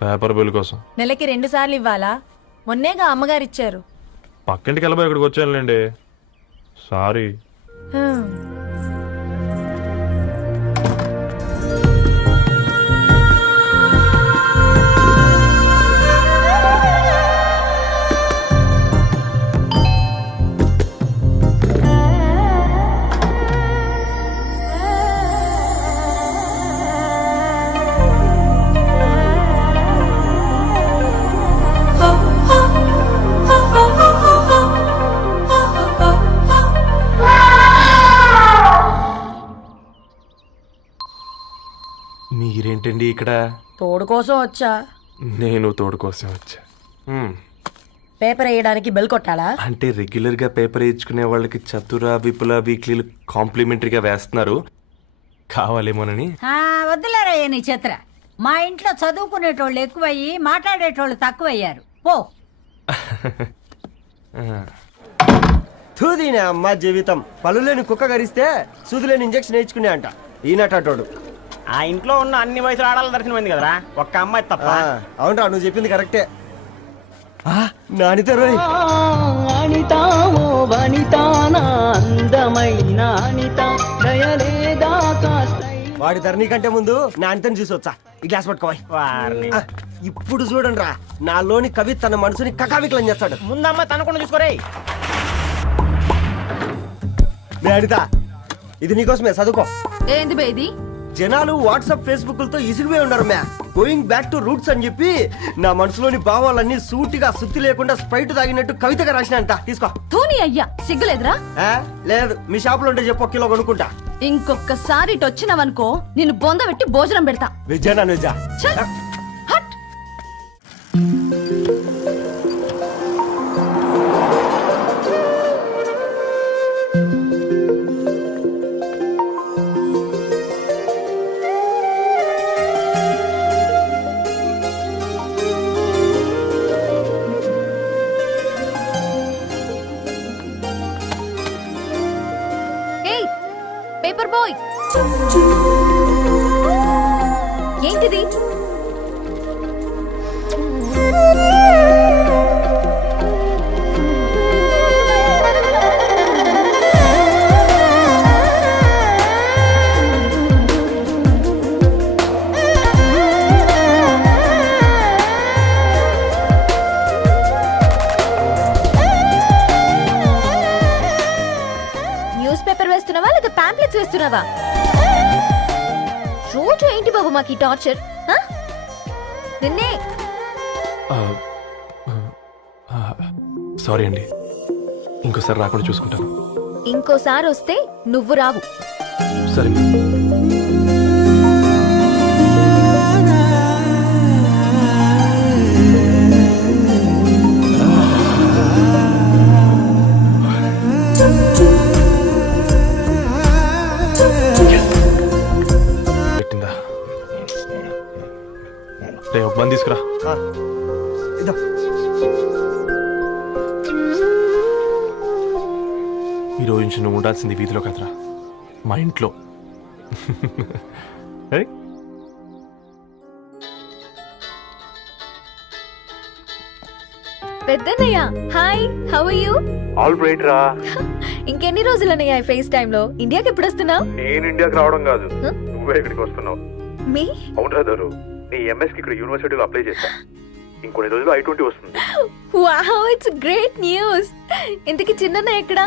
Paper bill కోసం. నెలకి 2 సార్లు ఇవ్వాలా? మొన్నేగా అమ్మగారు ఇచ్చారు. పక్కింటికి వెళ్ళబోయి ఇక్కడికి వచ్చానులేండి. సారీ. మీరేంటండి ఇక్కడ? తోడు కోసం వచ్చా. నేను తోడు కోసం వచ్చా. పేపర్ వేయడానికి బెల్ కొట్టాలా? అంటే రెగ్యులర్ గా పేపర్ వేయించుకునే వాళ్ళకి చతుర విపుల వీక్లీలు కాంప్లిమెంటరీగా వేస్తున్నారు, కావాలేమోనని. వద్దులేరా నీ చిత్ర. మా ఇంట్లో చదువుకునేటోళ్ళు ఎక్కువయ్యి మాట్లాడేటోళ్ళు తక్కువయ్యారు. పో. తూదీనే అమ్మ జీవితం. పళ్ళులేని కుక్క గరిస్తే సూదులేని ఇంజక్షన్ వేయించుకునే అంట ఈనటాటోడు. ఆ ఇంట్లో ఉన్న అన్ని వయసులో ఆడాలి దర్శనమైంది కదరా, ఒక్క అమ్మాయి తప్ప. అవునరా, నువ్వు చెప్పింది కరెక్టే. నానితే రోయ్. వాడి ధరణి కంటే ముందు నానితని చూసి వచ్చా. ఈ గ్లాస్ పట్టుకోవాలి. ఇప్పుడు చూడండి రా, నాలోని కవి తన మనసుని కకావికలం చేస్తాడు. ముందమ్మ తనకుండా చూసుకోరే. అనిత, ఇది నీకోసమే, చదువుకో. ఏంది బేది? జనాలు వాట్సాప్ ఫేస్బుక్లతో ఇసిగిపోయి ఉన్నారు మ్యా. గోయింగ్ బ్యాక్ టు రూట్స్ అని చెప్పి నా మనసులోని భావాలన్నీ సూటిగా సుత్తి లేకుండా స్ప్రైట్ తాగినట్టు కవితగా రాసిన అంట. తీసుకో. ధోని అయ్యా, సిగ్గులేదురా? లేదు, మీ షాప్ లో ఉంటే చెప్పు, 1 కిలో కొనుక్కుంటా. ఇంకొకసారి ఇటు వచ్చినావనుకో నిన్ను బొంద పెట్టి భోజనం పెడతా. విజయనా నిజా. పేపర్ బాయ్, ఏంటిది? న్యూస్ పేపర్ వేస్తున్నావా లేదా పాంప్లెట్స్ వేస్తున్నావా? రోజు ఏంటి బాబు మాకు ఈ టార్చర్? నిన్నే. సారీ అండి, ఇంకోసారి రాకుండా చూసుకుంటాను. ఇంకోసారి వస్తే నువ్వు రావు. సరే. ఒక బంద్ తీసుకురా. ఈ రోజు నుంచి నువ్వు ఉండాల్సింది వీధిలో కదరా, మా ఇంట్లో. పెద్దన్నయ్య, hi, how are you? All right రా. ఇంకెన్ని రోజులన్నయ్య ఫేస్ టైమ్ లో? ఇండియాకి ఎప్పుడు వస్తున్నావు? నేను ఇండియాకి రావడం కాదు, నువ్వే ఇక్కడికి వస్తున్నావు. మీ? అవునరా దరు, నీ ఎంఎస్ కి ఇక్కడ యూనివర్సిటీలో అప్లై చేశా. ఇంకొన్ని రోజులు I-20 వస్తుంది. Wow, it's great news. ఇంతకి చిన్నన్నయ్య ఎక్కడ?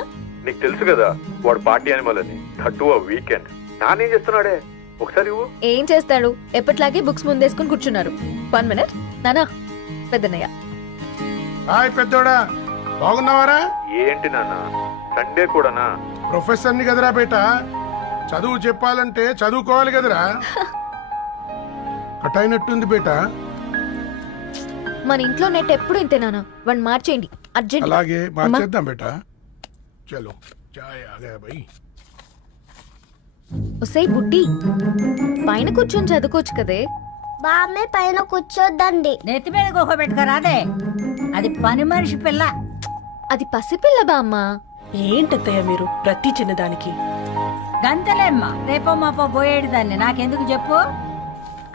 నీకు తెలుసు కదా, వాడు పార్టీ అనిమల్ అని. థర్టూ వీకెండ్ నానేం చేస్తున్నాడే, ఒకసారి ఏం చేస్తాడు, ఎప్పట్లాగే బుక్స్ ముందేసుకుని కూర్చున్నారు. 1 మినిట్ నానా. పెద్దన్నయ్య. హాయ్ పెద్దోడా, బాగున్నావారా? ఏంటి నాన్న, సండే కూడానా? ప్రొఫెసర్ని కదరా బేట, చదువు చెప్పాలంటే చదువుకోవాలి కదరా. కట్ అయినట్టుంది బేట. మన ఇంట్లో నెట్ ఎప్పుడు ఇంతేనా? వన్ మార్చేయండి అర్జెంట్. అలాగే మార్చేద్దాం బేట. చలో చాయ్ ఆగా భయ్. ఒసే బుడ్డి, పైన కూర్చొని చదువుకోవచ్చు కదే. బామ్మే పైన కూర్చోద్దండి. నెత్తి మీద గుహ పెట్టుకోరాదే, అది పని మనిషి పిల్ల. అది పసిపిల్ల బామ్మ. ఏంటత్తయ్య మీరు ప్రతి చిన్నదానికి? గంతలేమ్మా, రేపో మాపో పోయేడు దాన్ని నాకెందుకు చెప్పు.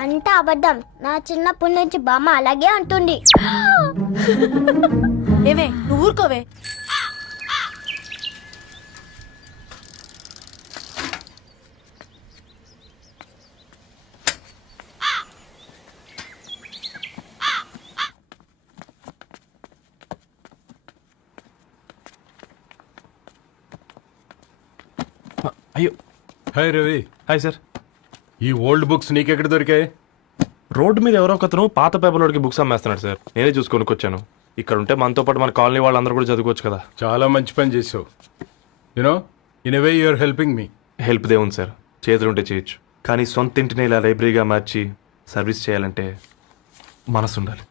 అంట అబద్ధం. నా చిన్నప్పటి నుంచి బామ్మ అలాగే అంటుంది. ఏవే నువ్వు ఊరుకోవే. అయ్యో హాయ్ రవి, హాయ్ సార్. ఈ ఓల్డ్ బుక్స్ నీకెక్కడ దొరికాయి? రోడ్డు మీద ఎవరో ఒకతను పాత పేపర్లోకి బుక్స్ అమ్మేస్తున్నాడు సార్. నేనే చూసుకొని వచ్చాను. ఇక్కడ ఉంటే మనతో పాటు మన కాలనీ వాళ్ళందరూ కూడా చదువుకోవచ్చు కదా. చాలా మంచి పని చేసావు. You know in a way you're helping me. Help దేవుంది సార్, చేతులుంటే చేయొచ్చు. కానీ సొంత ఇంటిని ఇలా లైబ్రరీగా మార్చి సర్వీస్ చేయాలంటే మనసు ఉండాలి.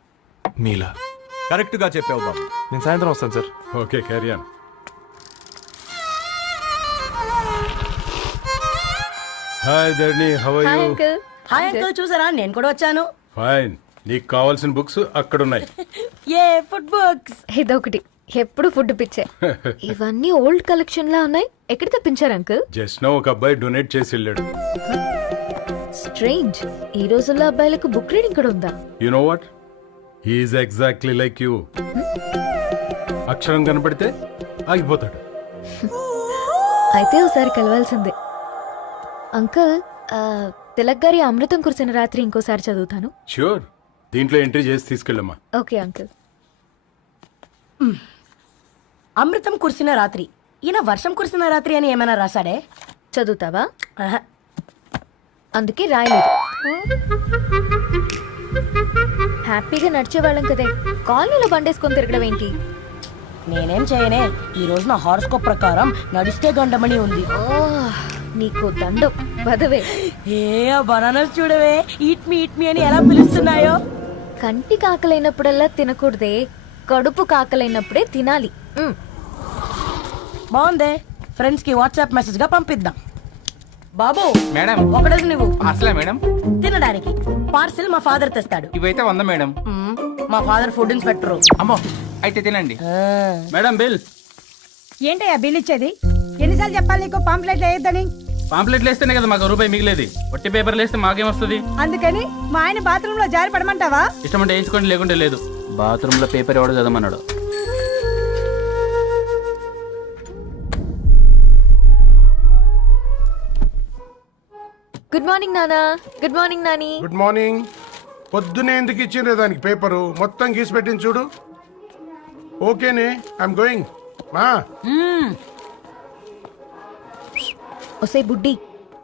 మీలా. కరెక్ట్గా చెప్పావు బాబు. నేను సాయంత్రం వస్తాను sir. Okay, carry on. Hi Dharani, how are hi you? Uncle. Hi uncle, చూసారా నేను కూడా వచ్చాను. ఫైన్. నీకు కావాల్సిన బుక్స్ అక్కడ ఉన్నాయి. ఏ ఫుడ్ బుక్స్. ఇదొకటి, ఎప్పుడు ఫుడ్ పిచ్చే. ఇవన్నీ ఓల్డ్ కలెక్షన్ లా ఉన్నాయి. ఎక్కడ తెప్పించారు అంకుల్? జస్ట్ నో ఒక అబ్బాయి డొనేట్ చేసి వెళ్ళాడు. స్ట్రేంజ్, ఈ రోజుల్లో అబ్బాయిలకు బుక్ రీడింగ్ కూడా ఉందా? You know what, he's exactly like you. అక్షరం కనపడితే ఆగిపోతాడు. అయితే ఒకసారి కలవాల్సిందే. అంకుల్, తిలక్ గారి అమృతం కురిసిన రాత్రి ఇంకోసారి చదువుతాను. ష్యూర్, దీంట్లో ఎంట్రీ చేసి తీసుకెళ్ళమ్మా. Okay uncle. అమృతం కురిసిన రాత్రి. ఈయన వర్షం కురిసిన రాత్రి అని ఏమైనా రాశాడే? చదువుతావా? ఆహా. అందుకే రాయలేదు. హ్యాపీగా నడిచేవాళ్ళం కదే, కాలనీలో బండేసుకొని తిరగడం ఏంటి? నేనేం చేయనే. ఈ రోజు నా హారోస్కోప్ ప్రకారం నడిస్తే గండమని ఉంది. ఓ, నీకు దండం పదవే. ఏ బనానాస్ చూడవే, ఈట్ మీ అని ఎలా పిలుస్తున్నాయో. కంటి కాకలైనప్పుడల్లా తినకూడదే, కడుపు కాకలైనప్పుడే తినాలి. బాగుందే, ఫ్రెండ్స్ కి వాట్సాప్ మెసేజ్ గా పంపిద్దాం. బాబు మేడం. ఒకడేసి నువ్వు అసలే మేడం. తినడానికి పార్సిల్ మా ఫాదర్ తెస్తాడు. ఇవైతే 100 మేడం. మా ఫాదర్ ఫుడ్ ఇన్స్పెక్టర్. అమ్మో, అయితే తినండి మేడం. బిల్. ఏంటయ్యా బిల్ ఇచ్చేది? ఎన్నిసార్లు చెప్పాలి నీకు పాంప్లెట్లు వేయొద్దని? పాంప్లెట్లు వేస్తేనే కదా మాకు రూపాయి మిగిలేది. వట్టి పేపర్లు వేస్తే మాకేం వస్తుంది? అందుకని మా ఆయన బాత్రూమ్ లో జారి పడమంటావా? ఇష్టమంటే వేయించుకోండి, లేకుంటే లేదు. బాత్రూమ్ లో పేపర్ ఎవడో చదవమన్నాడు. గుడ్ మార్నింగ్ నానా. Good morning Nani. Good morning. పొద్దునే ఎందుకు ఇచ్చిండ్రే దానికి పేపరు? మొత్తం గీసి పెట్టింది చూడు. ఓకేనే, ఐఎమ్ గోయింగ్. మా ఒసే బుడ్డి,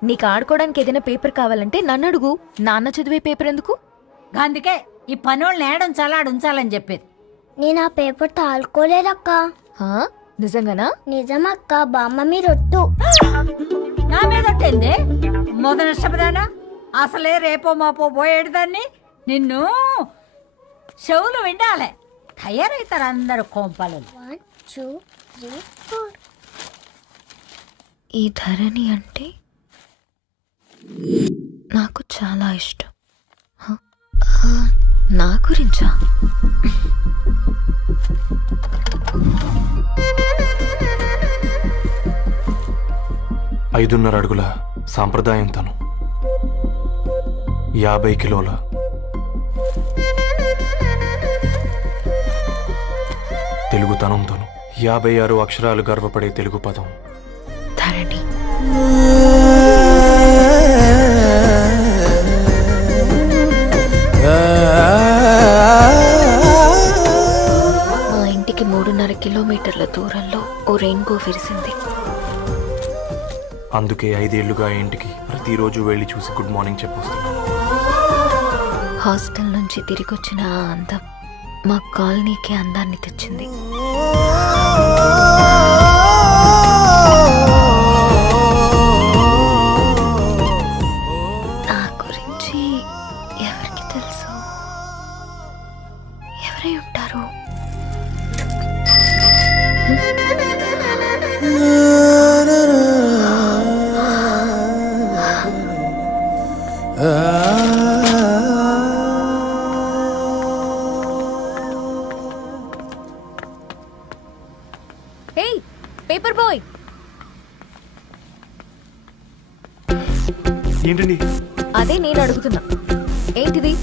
నీకు ఆడుకోవడానికి ఏదైనా పేపర్ కావాలంటే నన్ను అడుగు. నాన్న చదివే పేపర్ ఎందుకు? అందుకే ఈ పనోళ్ళని ఏడుంచాలా ఉంచాలని చెప్పేది. నేను ఆ పేపర్ తాలుకోలేదక్క. హా? నిజంగానా? నిజమక్క, బామ్మ మీరొట్టు. నా మీద ఒట్టేంది? మొదటి నష్టపదానా? అసలే రేపో మాపో పోయేడు దాన్ని. నిన్ను చెవులు వినాలే, తయారవుతారు అందరు కోంపాలు. 1 2 3 4. ఈ ధరణి అంటే నాకు చాలా ఇష్టం. హ? నా గురించా? ఐదున్నర అడుగుల సాంప్రదాయం తను, 50 కిలోల తెలుగుతనం తను, 56 అక్షరాలు గర్వపడే తెలుగు పదం ధరణి. మా ఇంటికి 3.5 కిలోమీటర్ల దూరంలో ఓ రెయిన్బో విరిసింది. అందుకే 5 ఏళ్లుగా ఇంటికి ప్రతిరోజు వెళ్ళి చూసి గుడ్ మార్నింగ్ చెప్పొస్తున్నాను. హాస్టల్ నుంచి తిరిగి వచ్చిన ఆ అందం మా కాలనీకి అందాన్ని తెచ్చింది. నా గురించి ఎవరికి తెలుసు? ఎవరై ఉంటారు? హే పేపర్ బాయ్, ఏంటండి? అదే నేను అడుగుతున్నా. ఏంటిది?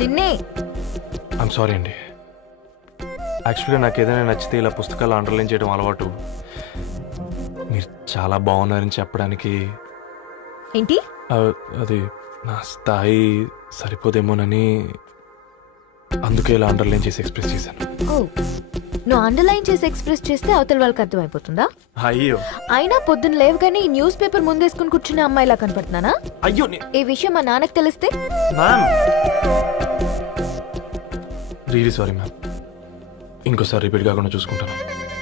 నిన్నే. ఐమ్ సారీ అండి. యాక్చువల్గా నాకు ఏదైనా నచ్చితే ఇలా పుస్తకాలు అండర్లైన్ చేయడం అలవాటు. మీరు చాలా బాగున్నారని చెప్పడానికి ఏంటి? అది నా స్థాయి సరిపోదేమోనని అందుకే ఇలా అండర్లైన్ చేసి ఎక్స్ప్రెస్ చేశాను. ఓ, నువ్వు అండర్లైన్ చేసి ఎక్స్ప్రెస్ చేస్తే అవతల వాళ్ళకి అర్థమైపోతుందా? అయ్యో అయినా పొద్దున్న లేవగానే ఈ న్యూస్ పేపర్ ముందేసుకుని కూర్చునే అమ్మాయిలా కనపడుతున్నానా? అయ్యో ఈ విషయం మా నాన్నకి తెలిస్తే? Ma'am really sorry ma'am. ఇంకోసారి రిపీట్ కాకుండా చూసుకుంటాను.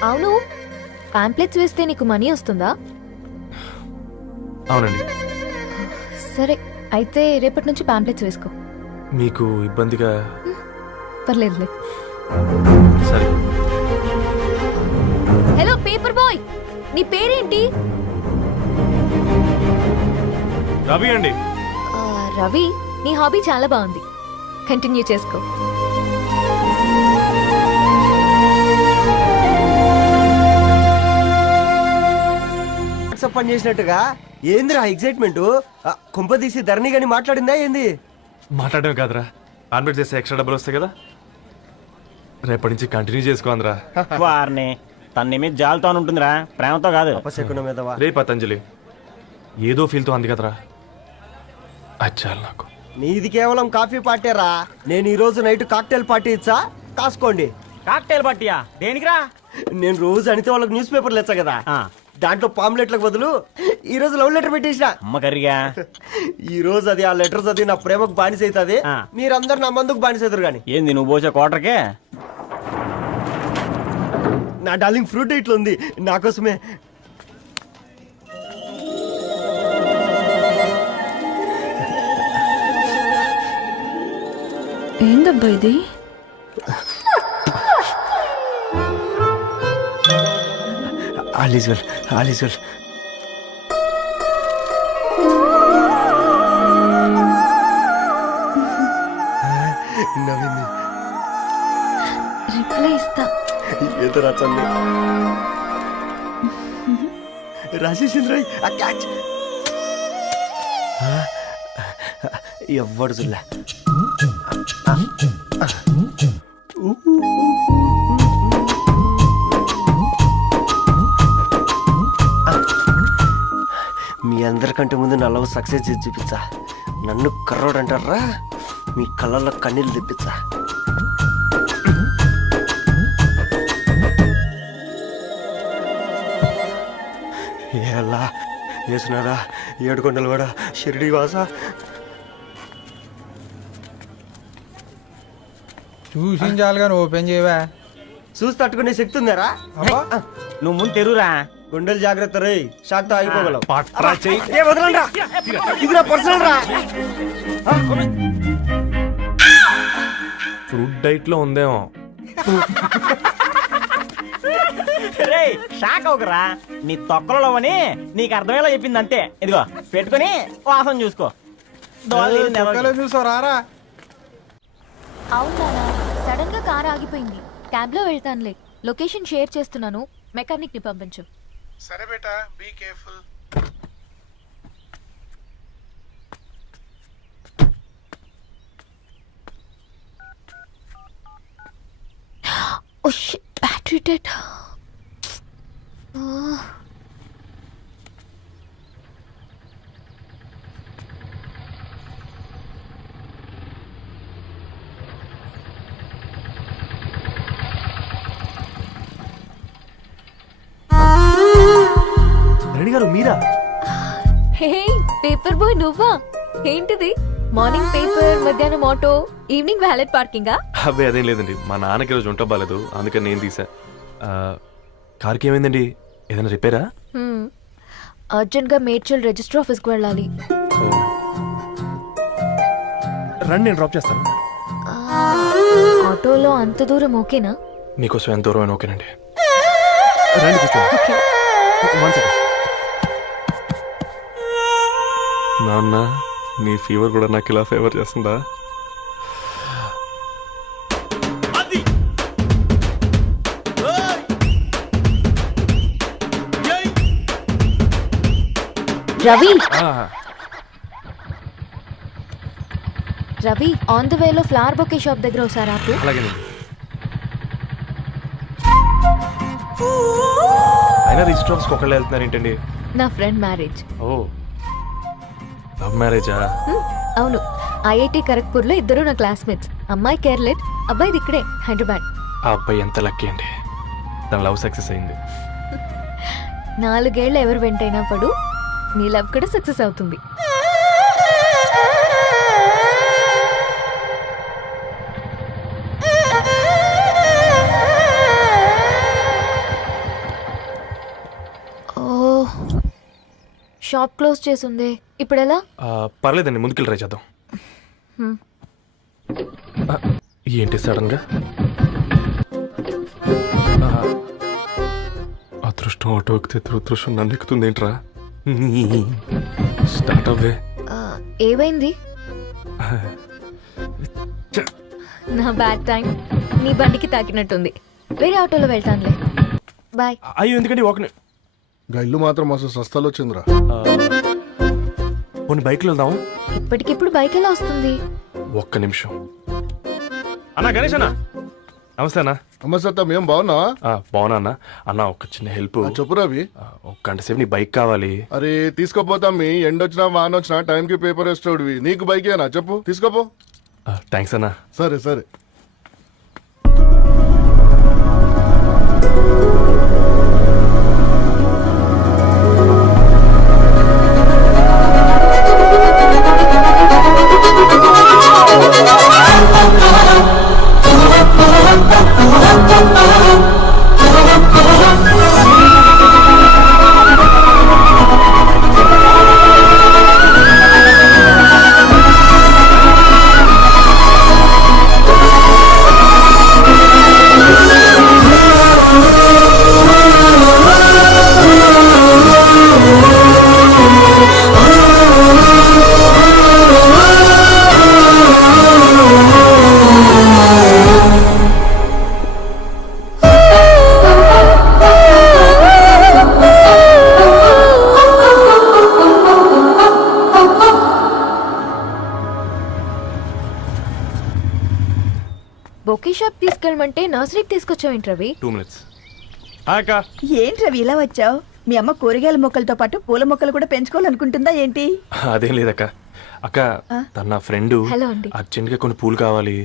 అవును, పాంప్లెట్స్ వేస్తే నీకు మనీ వస్తుందా? అవునండి. సరే, అయితే రేపటి నుంచి పాంప్లెట్స్ వేసుకో. మీకు ఇబ్బందిగా? పర్లేదులే. సరే. హలో పేపర్ బాయ్, నీ పేరేంటి? రవి అండి. రవి, నీ హాబీ చాలా బాగుంది, కంటిన్యూ చేసుకో. పని చేసినట్టుగా ఏందిరా ఎగ్జైట్మెంట్? కుంప తీసి ధరణి గాని మాట్లాడిందా ఏంది? మాట్లాడడం కాదురా, కాన్వర్ట్ చేస్తే ఎక్స్ట్రా డబ్బులు వస్తాయి కదా, రేపటి నుంచి కంటిన్యూ చేసుకో అందరా. వారిని తన మీద జాలతో ఉంటుందిరా, ప్రేమతో కాదు. అపశకునం మీదవా? రే పతంజలి, ఏదో ఫీల్తో అంది కదరా, అచ్చాలి నాకు. నీది కేవలం కాఫీ పార్టీరా. నేను ఈ రోజు నైట్ కాక్టైల్ పార్టీ ఇచ్చా, కాసుకోండి. కాక్టైల్ పట్టియా దేనికిరా? నేను రోజు అనితే వాళ్ళకి న్యూస్ పేపర్లు ఇచ్చా కదా, దాంట్లో పాంప్లెట్లకు బదులు ఈ రోజు లవ్ లెటర్ పెట్టేసిన. అమ్మ కర్రీగా ఈ రోజు అది ఆ లెటర్ చదివి నా ప్రేమకు బానిస అవుతుంది, మీరందరు నా మందుకు బానిస అవుతారు. కానీ ఏంది నువ్వు పోసే కోటర్కే? నా డార్లింగ్ ఫ్రూట్ ఇట్లా ఉంది నా కోసమే. ఏందబ్బా ఇది? All is well, all is well. నవ్వింది. రిప్లై ఇస్తా. ఏదో రాచండి రాజేసింద్ర ఆ క్యాచ్ ఎవ్వడు చూడలే. మీ అందరికంటే ముందు నా లవ్ సక్సెస్ చేసి చూపించా. నన్ను కర్రోడు అంటారా, మీ కళ్ళల్లో కన్నీళ్ళు తెప్పించా. ఎలా వేసినారా ఏడుకొండలు కూడా షిరిడి వాస. చూసించాలి కానీ ఓపెన్ చేయవా? చూసి తట్టుకునే శక్తి ఉందారా? నువ్వు ముందు తెరురా. గుండెలు జాగ్రత్త రే, షాక్తో ఆగిపోగలవు. పట్రా చెయ్యి. ఏ వదలండ్రా, ఇది నా పర్సనల్ రా. ఫ్రూట్ డైట్ లో ఉందేమో. రే షాక్ అవుకరా, నీ తొక్కలలో అని నీకు అర్థమయ్యేలా చెప్పింది అంతే. ఇదిగో పెట్టుకొని వాసన చూసుకో. చూసారా? అవునా, సడన్ గా కార్ ఆగిపోయింది. క్యాబ్ లో వెళ్తానులే. లొకేషన్ షేర్ చేస్తున్నాను, మెకానిక్ ని పంపించు. సరే బేటా, be careful. Oh shit, battery dead. Reddy గారు మీరా? హే పేపర్ బాయ్, నువ్వా? ఏంటిది? మార్నింగ్ పేపర్, మధ్యాహ్నం ఆటో, ఈవినింగ్ వ్యాలెట్ పార్కింగా? అబ్బాయి అదేం లేదండి, మా నాన్నకి రోజు ఉంట బాగాలేదు, అందుకని నేను తీసా. కార్కి ఏమైందండి? ఏదైనా రిపేరా? అర్జెంట్ గా మేడ్చల్ రిజిస్టర్ ఆఫీస్ కు వెళ్ళాలి. రండి, నేను డ్రాప్ చేస్తాను. ఆటోలో అంత దూరం ఓకేనా? మీకోసం ఎంత దూరం అయినా ఓకేనండి. రండి కూర్చోండి. One second. నాన్న, నీ ఫీవర్ కూడా నాకు ఇలా ఫేవర్ చేస్తుందా? రవి ఆ, రవి ఆన్ ద వేలో ఫ్లవర్ బొకే షాప్ దగ్గర ఒకసారి ఆపు. అలాగేనండి. అయినా రిజిస్టర్ ఆఫీస్కి ఒకళ్ళు వెళ్తున్నారు ఏంటండి? నా ఫ్రెండ్ మ్యారేజ్. ఓ, లవ్ మ్యారేజా? అవును, ఐఐటి ఖరగ్పూర్లో ఇద్దరు నా క్లాస్మేట్స్. అమ్మాయి కేర్లెట్, అబ్బాయిది ఇక్కడే హైదరాబాద్. ఆ అబ్బాయి ఎంత లక్కీ అండి, తన లవ్ సక్సెస్ అయింది. 4 ఏళ్ళు ఎవరు వెంటైనా పడు, నీ లవ్ కూడా సక్సెస్ అవుతుంది. ఓ, షాప్ క్లోజ్ చేసింది, ఇప్పుడు ఎలా? పర్లేదండి, ముందుకెళ్ళి ట్రై చేద్దాం. ఆ, ఏంటి సడన్గా? అదృష్టం ఆటో ఎక్కితే దురదృష్టం నన్ను ఎక్కుతుంది ఏంట్రా? స్టార్ట్ అవ్వే. ఏమైంది? నా బ్యాడ్ టైం నీ బండికి తాకినట్టుంది. వేరే ఆటోలో వెళ్తానులే, బాయ్. అయ్యో ఎందుకండి ఒక గా ఇల్లు మాత్రం అసలు సస్తాలు వచ్చిందిరా. కొన్ని బైక్లో వెళ్దాం. ఇప్పటికిప్పుడు బైక్ ఎలా వస్తుంది? ఒక్క నిమిషం. అన్నా గణేష్ అన్న, నమస్తే అన్న. నమస్తే, ఏం బాగున్నావా? బాగున్నా అన్న. అన్న ఒక చిన్న హెల్ప్. చెప్పు రవి. ఒక గంట సేపు నీ బైక్ కావాలి. అరే తీసుకోపోతాం, మీ ఎండొచ్చినా వానొచ్చినా టైంకి పేపర్ వేస్తాడువి. నీకు బైకేనా చెప్పు, తీసుకోపో. థ్యాంక్స్ అన్న. సరే సరే. బొకే షాప్ తీసుకెళ్ళమంటే నర్సరీకి తీసుకొచ్చావేంటి రవి? 2 minutes. అక్క, ఏంటి రవి ఇలా వచ్చావు? మీ అమ్మ కూరగాయల మొక్కలతో పాటు పూల మొక్కలు కూడా పెంచుకోవాలనుకుంటుందా ఏంటి? అదేం లేదక్క. అక్క, తన నా ఫ్రెండ్ హలో అండి. అర్జెంట్గా కొన్ని పూలు కావాలి.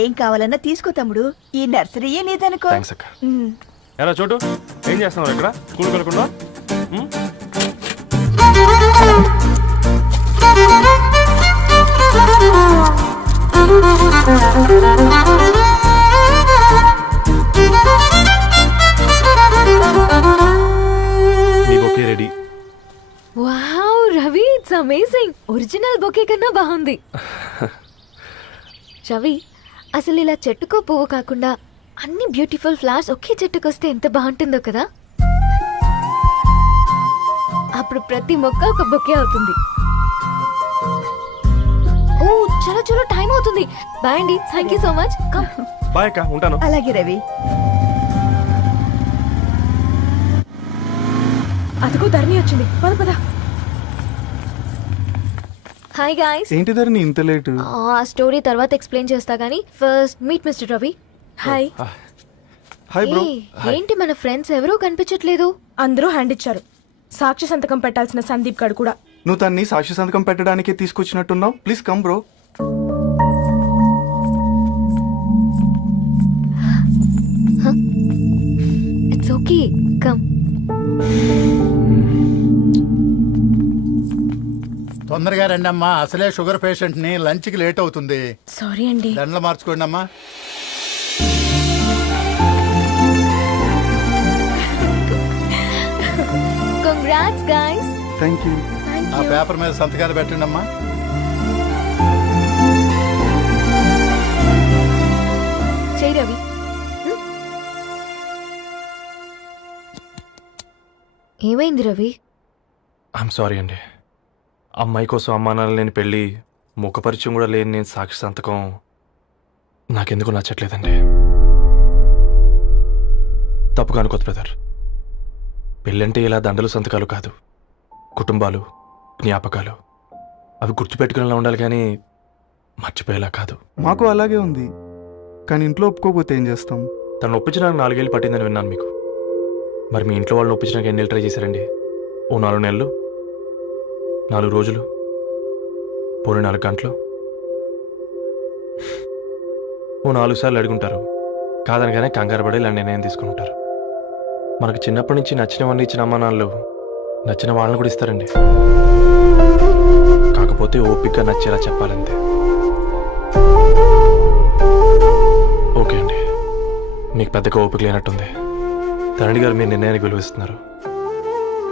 ఏం కావాలన్నా తీసుకో తమ్ముడు, ఈ నర్సరీయే నీదనుకో. థ్యాంక్స్ అక్క. ఎలా చోటు, ఏం చేస్తున్నావు ఇక్కడ? స్కూల్ కలకుండా? మీ bouquet ready. Wow Ravi, it's amazing. Original bouquet కన్నా బాగుంది. రవి, అసలు ఇలా చెట్టుకో పువ్వు కాకుండా అన్ని బ్యూటిఫుల్ ఫ్లవర్స్ ఒకే చెట్టుకు వస్తే ఎంత బాగుంటుందో కదా. అప్పుడు ప్రతి మొక్క ఒక బొకే అవుతుంది. ఓ చలో చలో, టైం అవుతుంది. బాయ్ అండి, thank you so much. Come. Bye అక్క, ఉంటాను. అలాగే రవి. అదిగో ధరణి వచ్చింది, పద పద. Hi guys. ఏంటి ధరణి ఇంత లేటు? ఆ స్టోరీ తర్వాత ఎక్స్ప్లెయిన్ చేస్తా గానీ first meet mister Ravi. Hi. Hi bro. ఏంటి మన ఫ్రెండ్స్ ఎవరూ కనిపించట్లేదు? అందరూ హ్యాండ్ ఇచ్చారు. సాక్షి సంతకం పెట్టాల్సిన సందీప్ గడు కూడా. నువ్వు తన్ని సాక్షి సంతకం పెట్టడానికే తీసుకొచ్చినట్టున్నావు. Please come bro. It's okay, come. తొందరగా రండి అమ్మా, అసలే షుగర్ పేషెంట్ ని, లంచ్ కి లేట్ అవుతుంది. సారీ అండి. దండలు మార్చుకోండి అమ్మా. Congrats guys. Thank you. ఆ పేపర్ మీద సంతకాలు పెట్టండి అమ్మా. చెయ్యి రవి. ఏమైంది రవి? ఐఎమ్ సారీ అండి. అమ్మాయి కోసం అమ్మా నాన్న లేని పెళ్ళి, ముఖపరిచయం కూడా లేని నేను సాక్షి సంతకం నాకెందుకు నచ్చట్లేదండి. తప్పుగా అనుకోదు బ్రదర్. పెళ్ళంటే ఇలా దండలు సంతకాలు కాదు, కుటుంబాలు, జ్ఞాపకాలు. అవి గుర్తుపెట్టుకునేలా ఉండాలి కానీ మర్చిపోయేలా కాదు. మాకు అలాగే ఉంది, కానీ ఇంట్లో ఒప్పుకోకపోతే ఏం చేస్తాం? తను ఒప్పించడానికి 4 ఏళ్ళు పట్టిందని విన్నాను మీకు. మరి మీ ఇంట్లో వాళ్ళని ఒప్పించడానికి ఎన్ని ట్రై చేశారండి? ఓ 4 నెలలు, 4 రోజులు, పోనీ 4 గంటలు, ఓ 4 సార్లు అడుగుంటారు. కాదనగానే కంగారు పడి ఇలా నిర్ణయం తీసుకుని ఉంటారు. మనకు చిన్నప్పటి నుంచి నచ్చినవన్నీ ఇచ్చిన అమ్మ నాన్నలు నచ్చిన వాళ్ళని కూడా ఇస్తారండి. కాకపోతే ఓపికగా నచ్చేలా చెప్పాలంతే. ఓకే అండి, మీకు పెద్దగా ఓపిక లేనట్టుంది. ధరణి గారు మీ నిర్ణయానికి విలువిస్తున్నారు,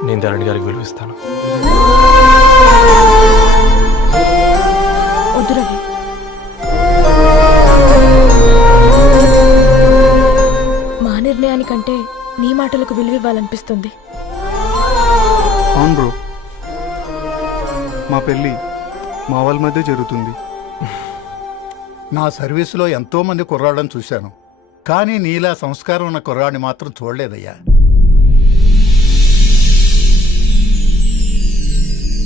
నేను ధరణి గారికి విలువిస్తాను. వద్దు రవి, మా నిర్ణయానికంటే నీ మాటలకు విలువ ఇవ్వాలనిపిస్తుంది. అవును బ్రో, మా పెళ్ళి మా వాళ్ళ మధ్య జరుగుతుంది. నా సర్వీసులో ఎంతో మంది కుర్రాళ్ళని చూశాను, కానీ నీలా సంస్కారం ఉన్న కుర్రాడిని మాత్రం చూడలేదయ్యా.